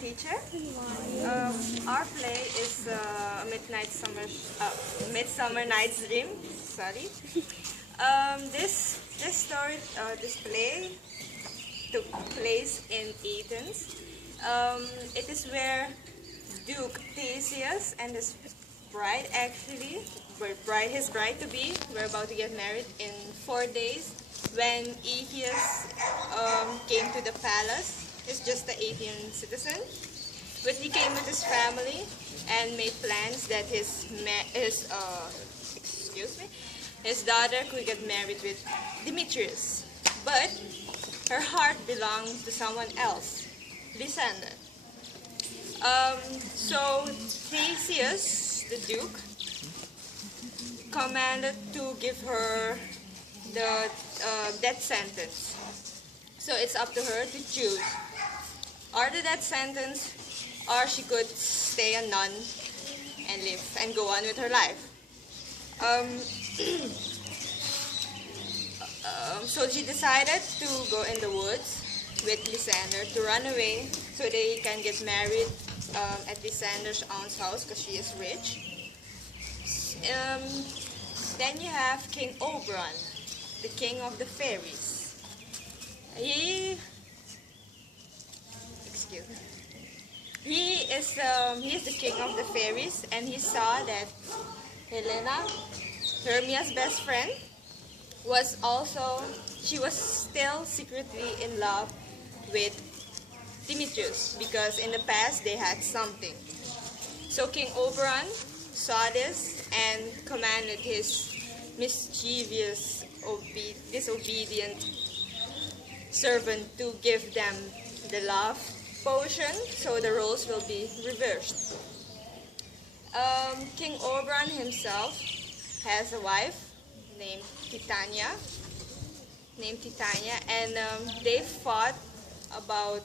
teacher. Our play is Midsummer Night's Dream. Sorry. This play took place in Athens. It is where Duke Theseus and his bride his bride to be, were about to get married in 4 days. When Aegeus came to the palace, he's just an Athenian citizen. But he came with his family and made plans that his daughter could get married with Demetrius. But her heart belonged to someone else, Lysander. So Theseus, the duke, commanded to give her the death sentence. So it's up to her to choose, or the death sentence, or she could stay a nun and live and go on with her life. So she decided to go in the woods with Lysander to run away so they can get married at Lysander's aunt's house because she is rich. Then you have King Oberon, the king of the fairies. He is the king of the fairies, and he saw that Helena, Hermia's best friend, was still secretly in love with Demetrius, because in the past they had something. So King Oberon saw this and commanded his mischievous, disobedient servant to give them the love potion, so the roles will be reversed. King Oberon himself has a wife named Titania, and they fought about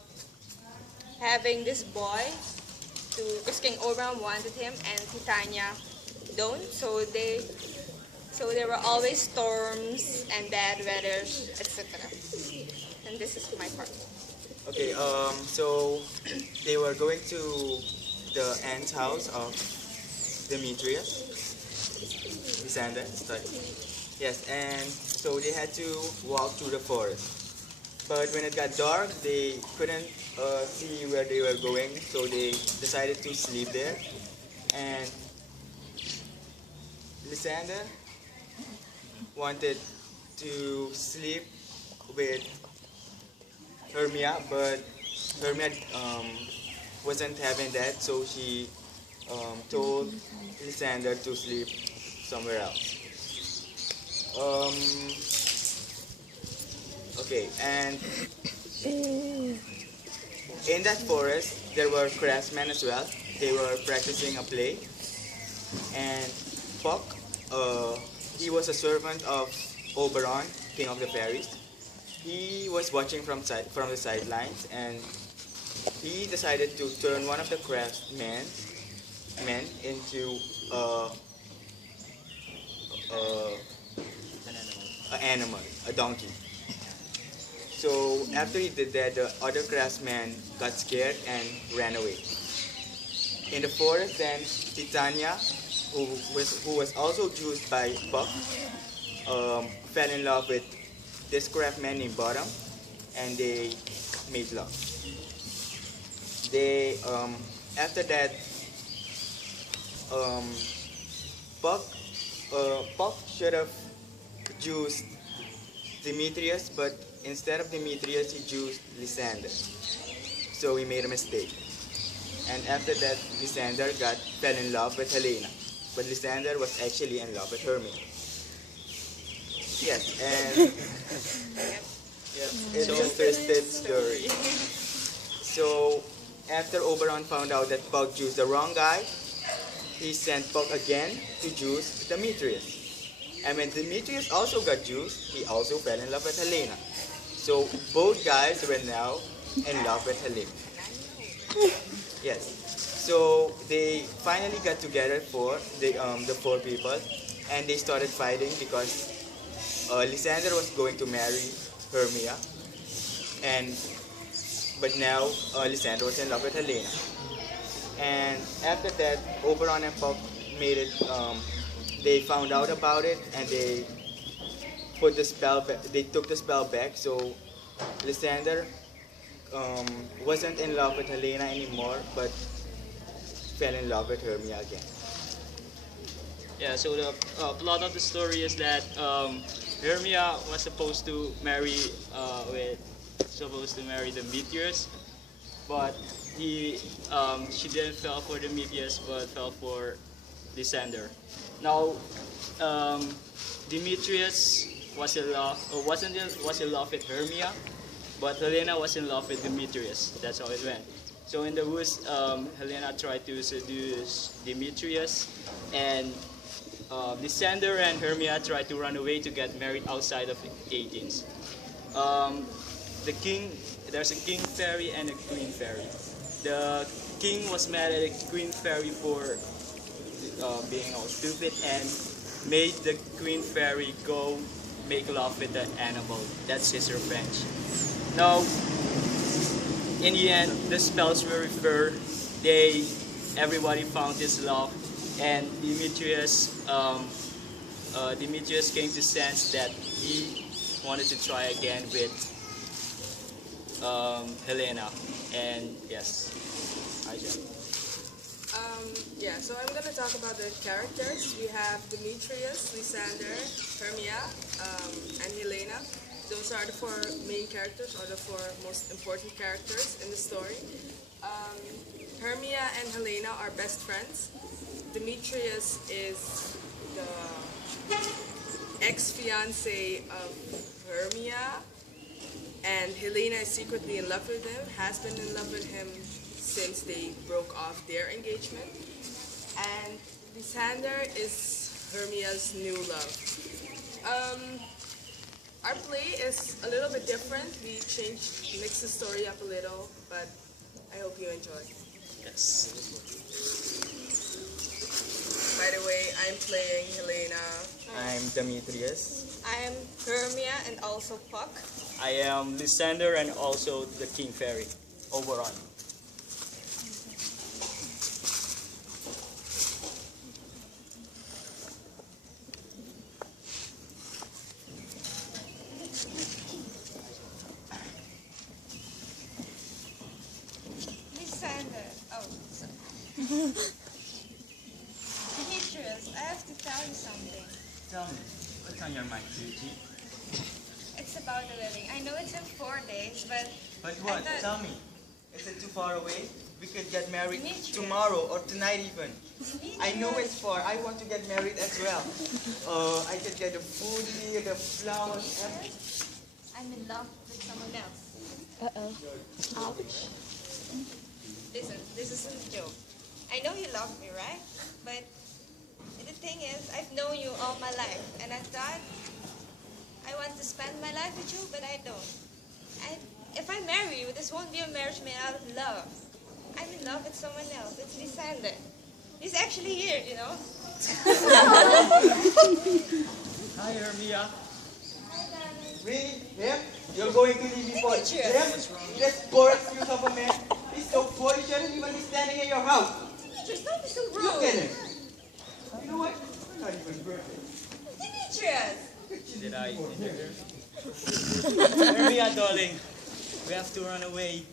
having this boy, because King Oberon wanted him and Titania don't, so there were always storms and bad weathers, etc. And this is my part. Okay, so they were going to the aunt's house of Demetrius, Lysander, sorry. Yes, and so they had to walk through the forest. But when it got dark, they couldn't see where they were going, so they decided to sleep there. And Lysander wanted to sleep with Hermia, but Hermia wasn't having that, so she told Lysander to sleep somewhere else. Okay, and in that forest there were craftsmen as well. They were practicing a play, and Puck, he was a servant of Oberon, king of the fairies. He was watching from the sidelines, and he decided to turn one of the craftsmen into an animal, a donkey. So after he did that, the other craftsman got scared and ran away. In the forest, then Titania, who was also used by Puck, fell in love with this craftsman named Bottom, and they made love. They after that, Puck should have used Demetrius, but instead of Demetrius, he used Lysander. So he made a mistake. And after that, Lysander fell in love with Helena, but Lysander was actually in love with Hermia. Yes, and it's a twisted story. So after Oberon found out that Puck used the wrong guy, he sent Puck again to choose Demetrius. And when Demetrius also got juiced, he also fell in love with Helena. So both guys were now in love with Helena. Yes. So they finally got together the four people, and they started fighting because Lysander was going to marry Hermia, and But now Lysander was in love with Helena. And after that, Oberon and Puck made it. They found out about it and they put the spell. They took the spell back. So Lysander wasn't in love with Helena anymore, but fell in love with Hermia again. Yeah, so the plot of the story is that Hermia was supposed to marry Demetrius, but she didn't fall for Demetrius, but fell for Lysander. Now, Demetrius was in love, or was in love with Hermia, but Helena was in love with Demetrius. That's how it went. So in the woods, Helena tried to seduce Demetrius, and Lysander and Hermia tried to run away to get married outside of Athens. There's a king fairy and a queen fairy. The king was mad at the queen fairy for being all stupid and made the queen fairy go make love with the animal. That's his revenge. Now, in the end, the spells were reversed. Everybody found his love, and Demetrius came to sense that he wanted to try again with Helena. And yes, Aisha. Yeah, so I'm going to talk about the characters. We have Demetrius, Lysander, Hermia, and Helena. Those are the four main characters, or the four most important characters in the story. Hermia and Helena are best friends. Demetrius is the ex-fiance of Hermia, and Helena is secretly in love with him, has been in love with him since they broke off their engagement. And Lysander is Hermia's new love. Our play is a little bit different. We mixed the story up a little, but I hope you enjoy. Yes. By the way, I'm playing Helena. I'm Demetrius. I am Hermia and also Puck. I am Lysander and also the king fairy, Oberon. Lysander. Oh, sorry. Demetrius, I have to tell you something. Tell me, what's on your mind, Suji? It's about the wedding. I know it's in 4 days, but But what? I thought- Tell me. Is it too far away? We could get married Demetrius. tomorrow or tonight even. I know it's far. I want to get married as well. I could get the food here, the flowers, everything. I'm in love with someone else. Ouch. Listen, this isn't a joke. I know you love me, right? But the thing is, I've known you all my life, and I thought I want to spend my life with you, but I don't. And if I marry you, this won't be a marriage made out of love. I'm in love with someone else. It's Lysander. He's actually here, you know. Hi, Hermia. Really? Him? You're going to leave me for Demetrius. him? This poor excuse of a man. He's so poor, he shouldn't even be standing in your house. Demetrius, don't be so rude. Look at him. You know what? You're not even perfect. Demetrius. Did I injure her? Hermia, darling, we have to run away.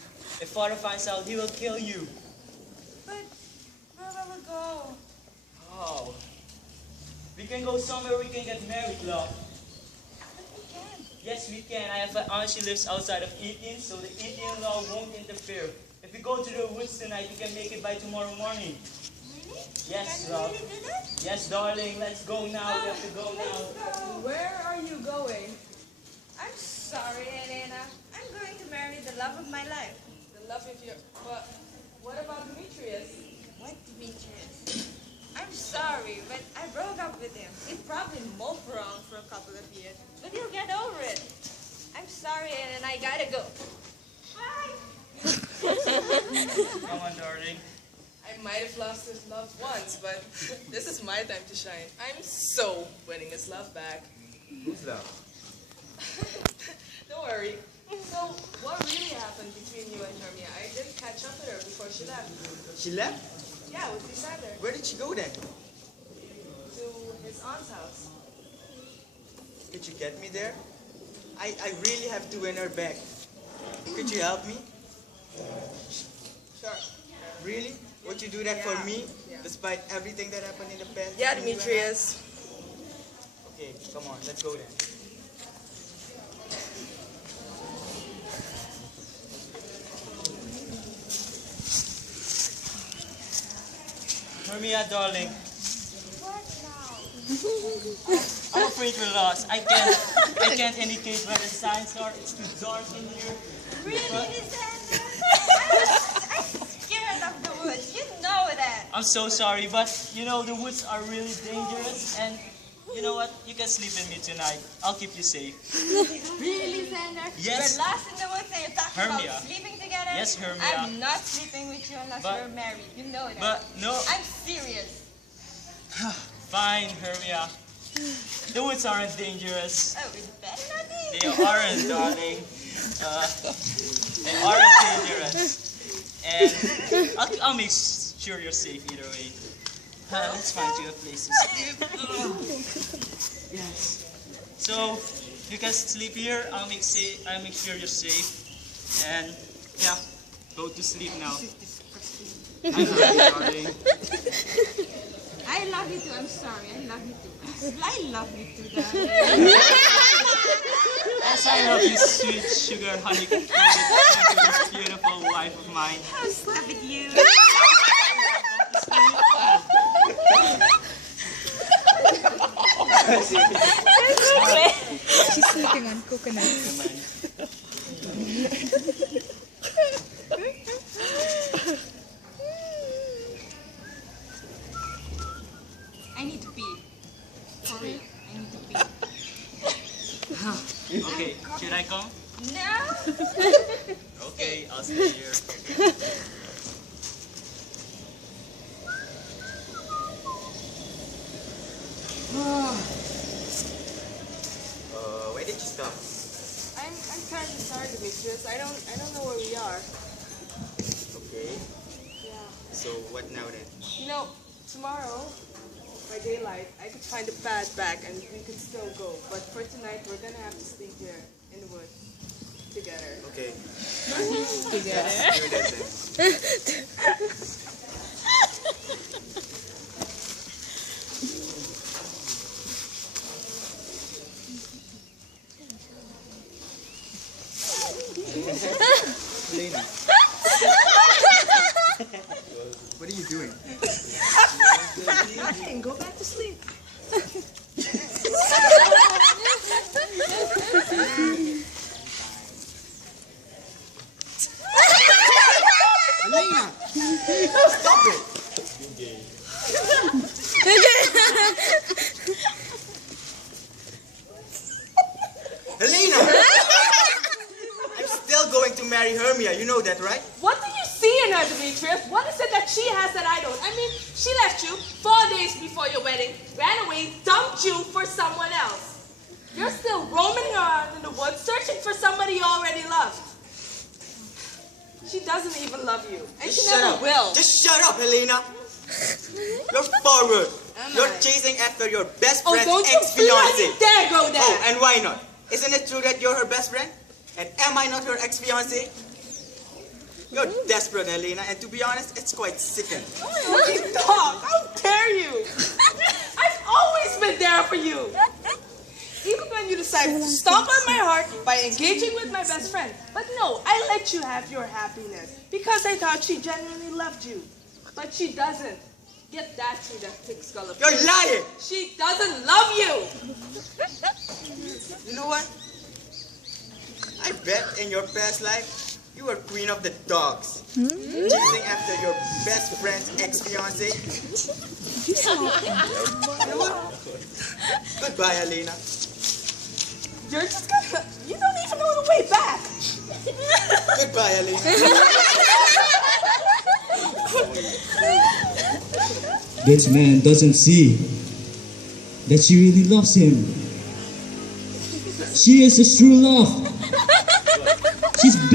If father finds out, he will kill you. But where will we go? Oh. We can go somewhere we can get married, love. But we can't. Yes, we can. I have an aunt, she lives outside of Athens, so the Athenian law won't interfere. If we go to the woods tonight, we can make it by tomorrow morning. Really? Yes, Can love. we really do that? Yes, darling, let's go now. We have to go now. Where are you going? I'm sorry, Elena. I'm going to marry the love of my life. The love of your... But what about Demetrius? What, Demetrius? I'm sorry, but I broke up with him. He probably moped around for a couple of years, but he'll get over it. I'm sorry, and I gotta go. Bye. Come on, darling. I might have lost his love once, but this is my time to shine. I'm so winning his love back. Who's love? Don't worry, So, what really happened between you and Hermia? I didn't catch up with her before she left. She left? Yeah, with Lysander. Where did she go then? To his aunt's house. Could you get me there? I really have to win her back. Could you help me? Sure. Really? Would you do that Yeah. for me? Yeah. Despite everything that happened in the past? Yeah, between you and I? Demetrius. Okay, come on, let's go then. Hermia, darling, What now? I'm afraid we're lost. I can't indicate where the signs are. It's too dark in here. Really, Lysander? I'm scared of the woods. You know that. I'm so sorry, but you know the woods are really dangerous, and you know what? You can sleep with me tonight. I'll keep you safe. Really, Lysander? Yes. We're lost in the woods and you're talking Hermia. about sleeping together? Yes, Hermia. I'm not sleeping with you unless But- you're married. You know that. But no, I'm serious. fine, Hermia. The woods aren't dangerous. Oh, it better not be. They aren't, darling. They aren't dangerous. And I'll make sure you're safe either way. Let's find you a place to sleep. Yes. So you can sleep here. I'll make sure you're safe. And yeah, go to sleep now. I love you, darling. I love you too. I'm sorry. I love you too. I love you too, darling. As I love you, sweet sugar honey, this beautiful wife of mine. How love with you. She's sleeping on coconut. I need to pee. For real. I need to pee. Okay, should I come? No? Okay, I'll stay here. Where did you stop? I'm kind of sorry, Demetrius. I don't know where we are. Okay, Yeah. so what now then? You know, tomorrow, by daylight, I could find a path back and we could still go. But for tonight, we're gonna have to sleep here in the woods together. Okay. Together. Do that then. Lena. What are you doing? Nothing. Go back to sleep. Lena! Stop it! Helena! I'm still going to marry Hermia, you know that, right? What do you see in her, Demetrius? What is it that she has that I don't? I mean, she left you 4 days before your wedding, ran away, dumped you for someone else. You're still roaming around in the woods, searching for somebody you already loved. She doesn't even love you, and Just she shut never up. will. Just shut up, Helena. You're forward. Am You're I? chasing after your best Oh, friend's don't you ex-fiancé. dare go there! Oh, and why not? Isn't it true that you're her best friend? And am I not her ex-fiancé? You're desperate, Helena, and to be honest, it's quite sickening. You dog! How dare you! I've always been there for you! Even when you decided to stomp on my heart by engaging with my best friend. But no, I let you have your happiness because I thought she genuinely loved you. But she doesn't. Get that through that thick skull of You're yours. lying! She doesn't love you! You know what? I bet in your past life, you were queen of the dogs. Chasing after your best friend's ex-fiancé. You know what? Goodbye, Helena. You're just gonna... You don't even know the way back! Goodbye, Helena. This man doesn't see that she really loves him. She is his true love.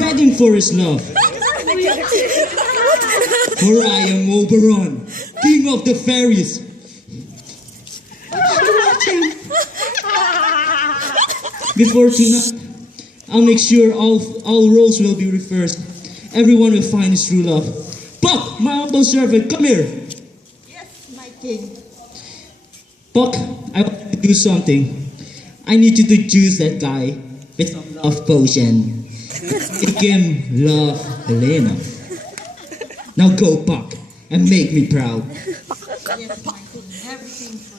begging for his love. For I am Oberon, king of the fairies. Before tonight, I'll make sure all roles will be reversed. Everyone will find his true love. Puck, my humble servant, come here. Yes, my king. Puck, I want to do something. I need you to choose that guy with some love potion. Make him love Helena. Now go, Puck, and make me proud. Yes, my king. Everything for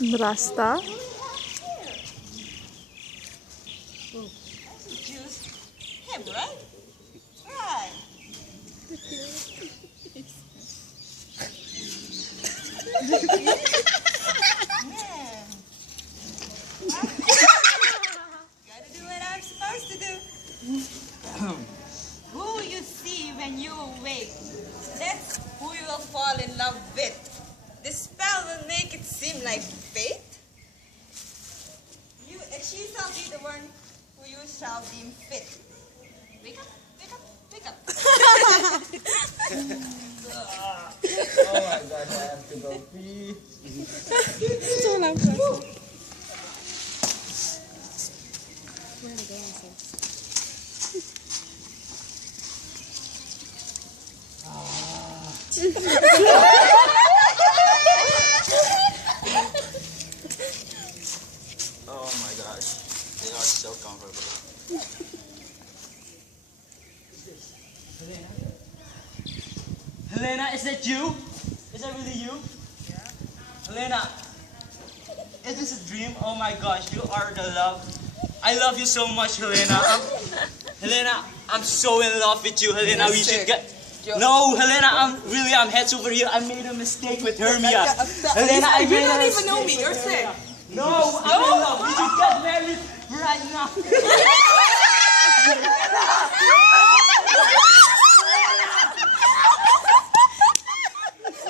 you. Rasta. Choose him, right? Right. Man. Gotta do what I'm supposed to do. Who you see when you awake, that's who you will fall in love with. The spell will make it seem like fate. She shall be the one who you shall deem fit. Wake up, wake up, wake up. Oh my god, I have to go pee. So lang pa. Oh my gosh, they are so comfortable. Helena, is that you? Is that really you? Yeah. Helena, is this a dream? Oh my gosh, you are the love. I love you so much, Helena. Helena, I'm so in love with you, Helena. We should get. No, Helena, I'm heads over here. I made a mistake with Hermia. Helena, I You made don't a even know me. You're sick. No, I'm in love. We should get married right now.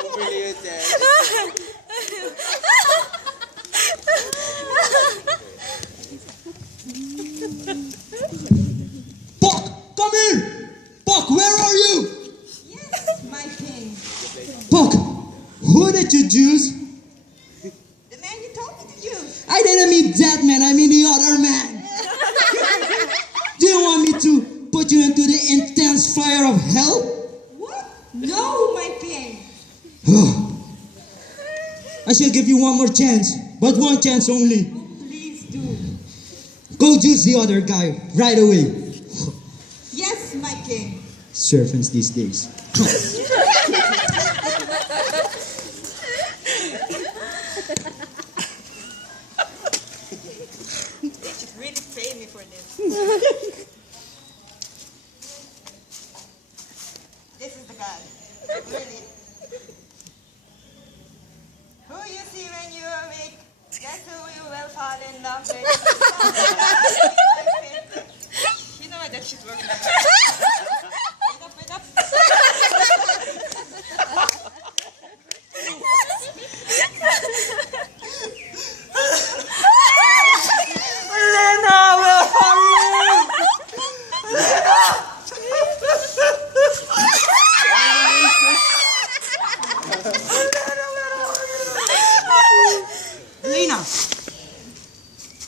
Overly attached. Puck, come here! Puck, where are you? Yes, my king. Puck, who did you choose? The man you told me to choose. I didn't mean that man, I mean the other man. Do you want me to put you into the intense fire of hell? What? No, my king. I shall give you one more chance, but one chance only. Please do. Go choose the other guy right away. Yes, my king. Servants these days. They should really pay me for this. This is the guy. Really. Who you see when you awake, that's who you will fall in love with. You know what, that should work. Wake up, wake up. Helena, where are you? Helena!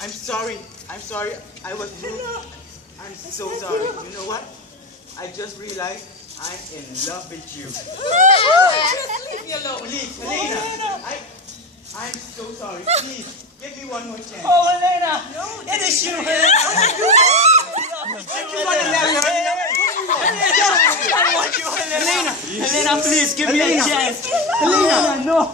I'm sorry. I'm sorry. I was rude. I'm so sorry. You know what? I just realized I'm in love with you. Leave me alone. Please, Helena. I'm so sorry. Please, give me one more chance. Oh, Helena, it is you, Helena. You want to marry her? I want you, Helena. Helena, please give me a chance. Helena, no.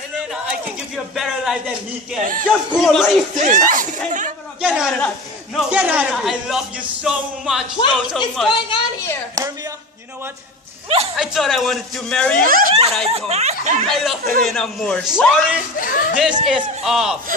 Helena, I can give you a better life than he can. Just go away. Get out of here. No, Get out Helena, of here. I love you so much, What so is much. going on here? Hermia, you know what? I thought I wanted to marry you, but I don't. I love Helena more. Sorry, this is off.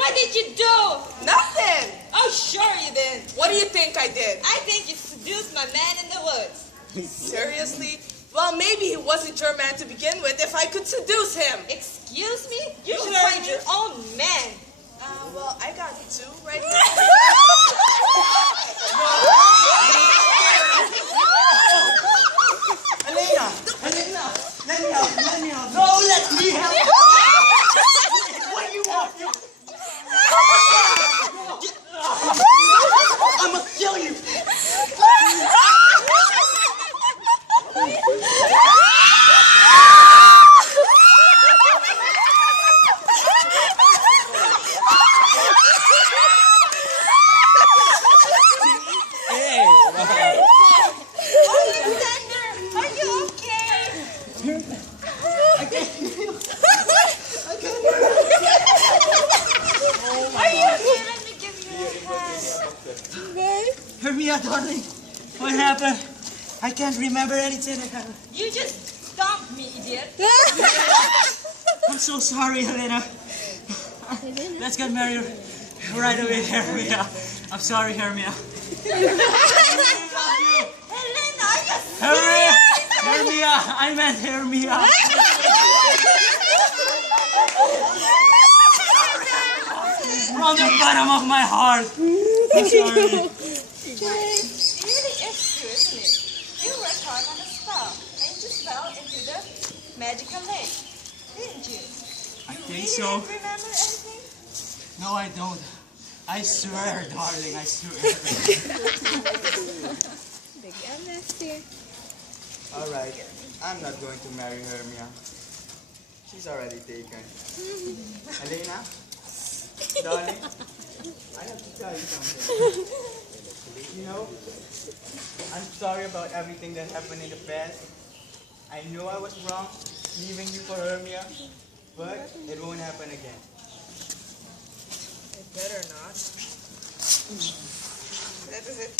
What did you do? Nothing. Oh, sure you didn't. What do you think I did? I think you seduced my man in the woods. Seriously? Well, maybe he wasn't your man to begin with if I could seduce him. Excuse me? You should find your own man. Well, I got two right now. Elena, let me out. No, let me help. What do you want? I'm gonna kill you. Alexander, are you okay? Are you okay? Let me give you a hand. Hermia, darling, what happened? I can't remember anything. You just stomped me, idiot. I'm so sorry, Helena. Let's get married right away, Hermia. I'm sorry, Hermia. Helena, are you Hermia! Hermia! I meant Hermia. From the bottom of my heart. I'm sorry. It really is true, isn't it? You worked hard on the spell and just fell into the magical lake, didn't you? I You think really so. didn't remember anything? No, I don't. I swear, darling, I swear. Alright, I'm not going to marry Hermia. She's already taken. Elena, darling, I have to tell you something. You know, I'm sorry about everything that happened in the past. I know I was wrong leaving you for Hermia, but it won't happen again. It better not. That is it.